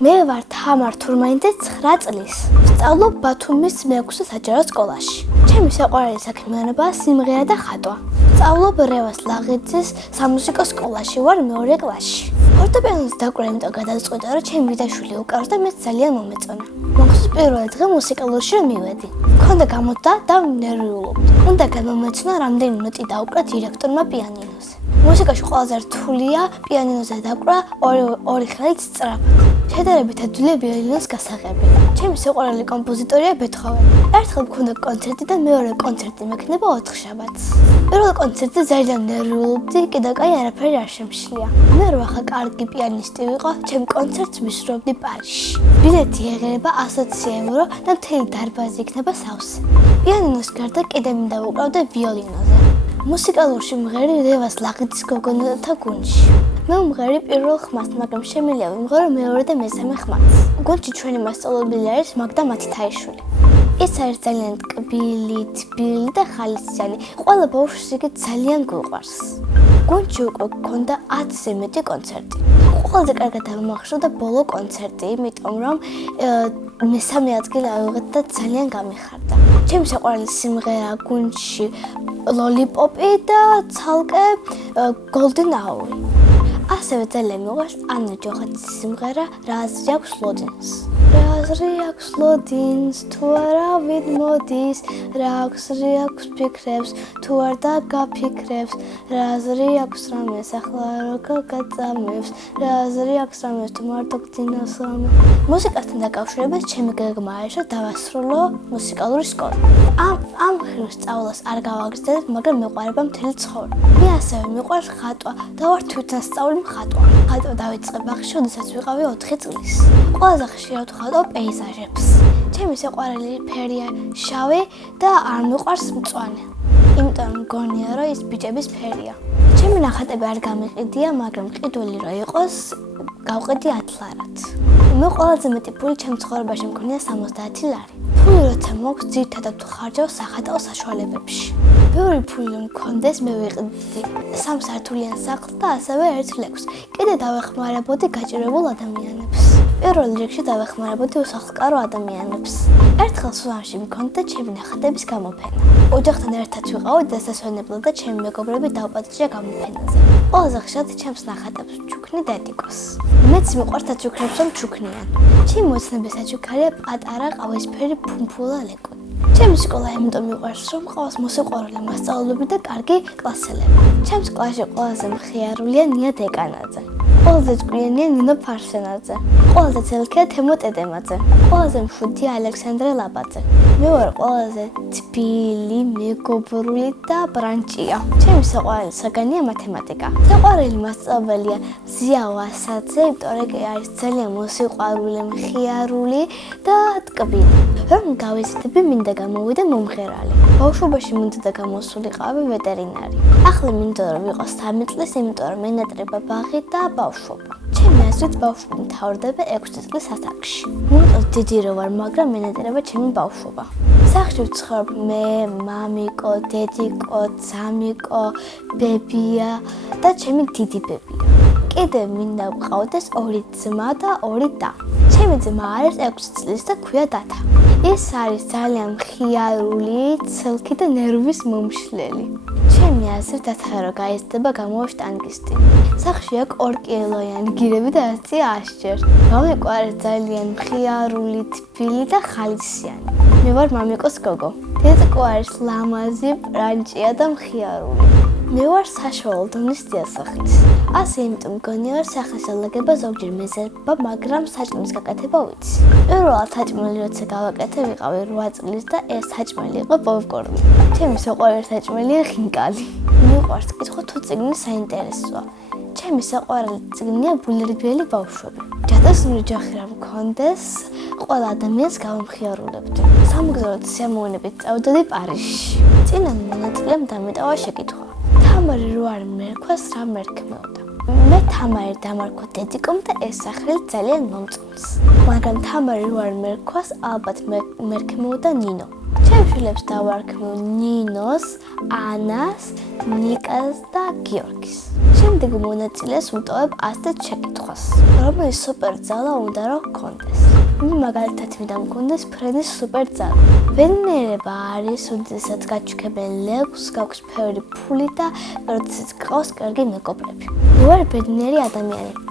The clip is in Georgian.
მე ვარ თამარ თურმანიძე 9 წლის. ვსწავლობ ბათუმის მე-6 საჯარო სკოლაში. ჩემი საყვარელი საქმიანობაა სიმღერა და ხატვა. ვსწავლობ რევას ლაღიძის სამუსიკო სკოლაში, ვარ მეორე კლასში. ფორტეპიანოს დაკვრა იმიტომ გადაწყვიტა, რომ ჩემი ბიძაშვილი უკრავს და მეც ძალიან მომეწონა. მოხდეს პირველი დღე მუსიკალურში რომ მივედი. მქონდა გამოცდა და ნერვიულობდი. უნდა გამომეცნა რამდენი ნოტი დაუკრა დირექტორმა პიანინოზე. მუსიკაში ყველაზე რთულია პიანინოზე დაკვრა ორი ხელით სწრაფად. შედარებით ადვილია ვიოლინოს გასაღები. ჩემი საყვარელი კომპოზიტორია ბეთჰოვენი. ერთხელ მქონდა კონცერტი და მეორე კონცერტი მექნება 4 შაბათს. პირველ კონცერტზე ძალიან ნერვიულობდი, კიდე კაი არაფერი არ შემშლია. მე რო ახლა კარგი პიანისტი ვიყო, ჩემ კონცერტს ვისურვებდი პარიზში. ბილეთი ეღერება 120 ევრო და მთელი დარბაზი იქნება სავსე. პიანინოს გარდა კიდე მინდა ვუკრავდე ვიოლინოზე. მუსიკალურში მღერი რევას ლაღიძის გოგონათა გუნდში. მე ვმღერი პირველ ხმას, მაგრამ შემიძლია ვიმღერო მეორე და მესამე ხმაც. გუნდში ჩვენი მასწავლებელი არის მაგდა მათითაიშვილი. ის არის ძალიან ტკბილი, თბილი და ხალისიანი. ყველა ბავშვს იგი ძალიან გვიყვარს. გუნდში უკვე გქონდა 10-ზე მეტი კონცერტი. ყველაზე კარგად ამახშობდა ბოლო კონცერტი, იმიტომ რომ მესამე ადგილი ავიღეთ და ძალიან გამიხარდა. ჩემი საყვარელი სიმღერა გუნდში ლოლიპოპი და ცალკე golden hour. ასევე ძალიან მიყვარს ანა ჯოხაძის სიმღერა რა აზრი აქვს ლოდინს. რა აზრი აქვს ლოდინს, თუ არავინ მოდის, რა აქვს ფიქრებს, თუ არ დაგაფიქრებს, რა აზრი აქვს რამეს, ახლა როგორ გაწამებს, რა აზრი აქვს რამეს, თუ მარტო გძინავს რამე. მუსიკასთან დაკავშირებით ჩემი გეგმა არის, რომ დავასრულო მუსიკალური სკოლა. ამ სწავლას არ გავაგრძელებ, მაგრამ მეყვარება მთელი ცხოვრება. მე ასევე მიყვარს ხატვა და ვარ თვითონ სწავლი ხატვა. ხატვა დავიწყე ბაღში, როდესაც ვიყავი 4 წლის. ყველაზე ხშირად ვხატავ პეიზაჟებს. ჩემი საყვარელი ფერია შავი და არ მიყვარს მწვანე. იმიტომ მგონია, რომ ის ბიჭების ფერია. ჩემი ნახატები არ გამიყიდია, მაგრამ ყიდული რა იყოს, გავყიდი 10 ლარად. მე ყველაზე მეტი ფული ჩემ ცხოვრებაში მქონია 70 ლარი. ფული როცა მოქვს, ძირითადად ვხარჯავ სახატავ საშუალებებში. ბევრი ფული რომ მქონდეს, მე ვიყიდი 3 სართულიან სახლს და ასევე 1 ლექს. კიდე დავეხმარებოდი გაჭირებულ ადამიანებს. პირველ რიგში დავეხმარებოდი უსახლკარო ადამიანებს. ერთხელ სულამში მქონდა ჩემი ნახატების გამოფენა. ოჯახთან ერთად ვიყავით დასასვენებლად და ჩემი მეგობრები დავპატიჟა გამოფენაზე. ყველაზე ხშირად ჩემს ნახატებს ჩუქნი დედიკოს. მეც მიყვარს საჩუქრებს რომ ჩუქნიან. ჩემი ოცნების საჩუქარია პატარა ყავისფერი ფუმფულა ლეკვი. ჩემი სკოლა იმიტომ მიყვარს, რომ ყავს მოსიყვარული მასწავლებლები და კარგი კლასელები. ჩემს კლასში ყველაზე მხიარულია ნია დეკანაძე. ყველაზე ჭკვიანია ნინო ფარსენაძე. ყველაზე ცელქია თემო ტედემაძე. ყველაზე მშვიდია ალექსანდრე ლაბაძე. მე ვარ ყველაზე თბილი, მეგობრული და ბრანჭია. ჩემი საყვარელი საგანია მათემატიკა. საყვარელი მასწავლებელია ზია ვასაძე, იმიტომ რომ არის ძალიან მოსიყვარული, მხიარული და ტკბილი. რომ გავიზრდები, მინდა გამოვიდე მომღერალი. ბავშვობაში მინდოდა გამოსულიყავი ვეტერინარი. ახლა მინდა რომ ვიყო 3 წლის, იმიტომ რომ ენატრება ბაღი და ბავშვობა. ჩემი აზრით ბავშვი მთავრდება 6 წლის ასაკში. მარტო დიდი რო ვარ, მაგრამ ენატრება ჩემი ბავშვობა. სახლში ვცხოვრობ მე, მამიკო, დედიკო, ძამიკო, ბებია და ჩემი დიდი ბებია. კიდე მინდა ვყავდეს 2 ძმა და 2 და. ჩემი ძმა არის 6 წლის და ქვია დათა. ის არის ძალიან მხიარული, ცელქი და ნერვის მომშლელი. ჩემი აზრით დათა რო გაიზრდება გამოვშტანგისტი. სახლში აქვს 2 კილოიანი გირები და 100 ასჯერ. მამიკო არის ძალიან მხიარული, თბილი და ხალისიანი. მე ვარ მამიკოს გოგო. დედიკო არის ლამაზი, ბრანჭია და მხიარული. მე ვარ საშუალო დონის დიასახლით. ასე იმიტომ მგონია, რომ სახლის ალაგება ზოგჯერ მეზერბა, მაგრამ საჭმელის გაკეთება ვიცი. პირველად საჭმელი როცა გავაკეთე, ვიყავი 8 წლის და ეს საჭმელი იყო პოპკორნი. ჩემი საყვარელი საჭმელია ხინკალი. მიყვარს კითხვა თუ წიგნი საინტერესოა. ჩემი საყვარელი წიგნია ბულერგელი ბავშვები. ჯადოსნური ჯოხი რა მქონდეს, ყველა ადამიანს გავამხიარულებდი. სამგზავროდ სიამოვნებით წავდოდი პარიზში. წინა მონაწილემ დამეტავა შეკითხვა. თამარი რო არ მერქვას რა მერქმეოდა. მე თამარი დამარქვა დედიკომ და ეს სახელი ძალიან მომწონს. მაგრამ თამარი რო არ მერქვას ალბათ მერქმეოდა ნინო. ჩემს შვილებს დავარქმევ ნინოს, ანას, ნიკას და გიორგის. შემდეგ მონაწილეს ვუტოვებ ასეთ შეკითხვას. რომელი სუპერძალა უნდა რომ გქონდეს? მაგალითად მინდა მქონდეს ფრენის სუპერძალა. ბედნიერება არის, როდესაც გაჩვქებენ ლეკვს, გაქვს ბევრი ფული და როდესაც გყავს კარგი მეგობრები. ვარ ბედნიერი ადამიანი.